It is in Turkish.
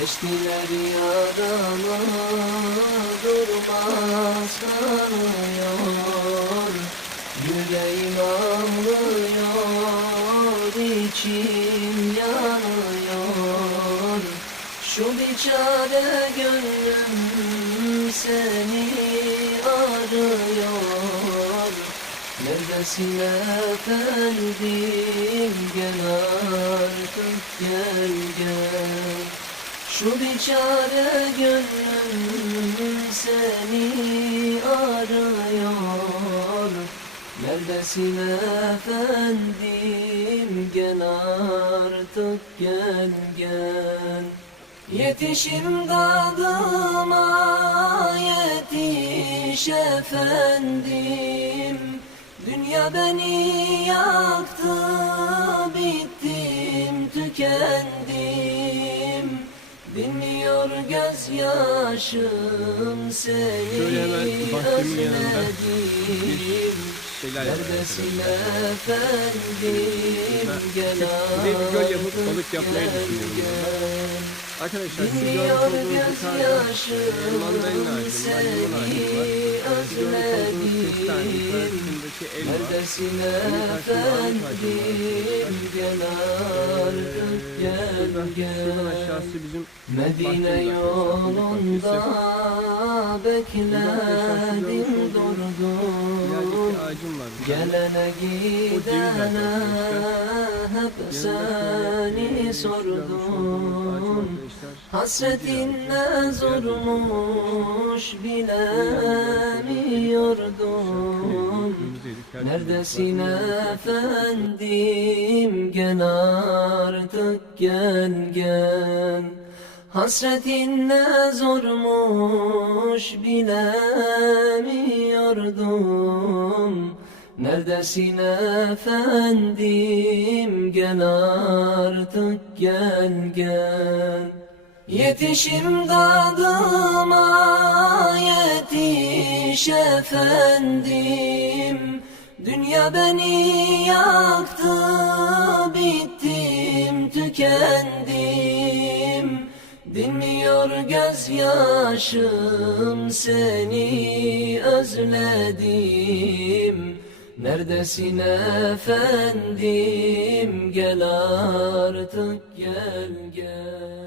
Geçtiler yaramı durmaz kanıyor Yüreğim ağlıyor içim yanıyor. Şu biçare gönlüm seni arıyor. Neredesin efendim gel artık gel gel Şu biçare gönlüm seni arıyor. Neredesin efendim? Gel artık gel gel. Yetişim dadıma yetiş efendim. Dünya beni yaktı bittim tükendim Dinmiyor gözyaşım seni Şöyle hemen bahçemin yanında şeyler Neredesin efendim? Gel Bir de bir göl yapıp artık balık yapmayı gel, düşünüyorum gel. Arkadaşlar şu görmüş olduğunuz bir tane gözyaşım mandalina ağacı, seni maymun ağacı var. Şu görmüş olduğunuz kestane, özledim karşısındaki elma. Neredesin Bunun karşısında armut ağacı var. efendim gel artık gel gel. Medine yolunda bekledim durdum. Gelene gidene hep seni sordum Hasretin ne zormuş bilemiyordum. Neredesin efendim? Gel artık gel gel. Hasretin ne zormuş bilemiyordum. Neredesin efendim? Gel artık gel gel Yetişim dadıma yetiş efendim. Dünya beni yaktı bittim tükendim. Dinmiyor gözyaşım seni özledim. Neredesin efendim? Gel artık gel gel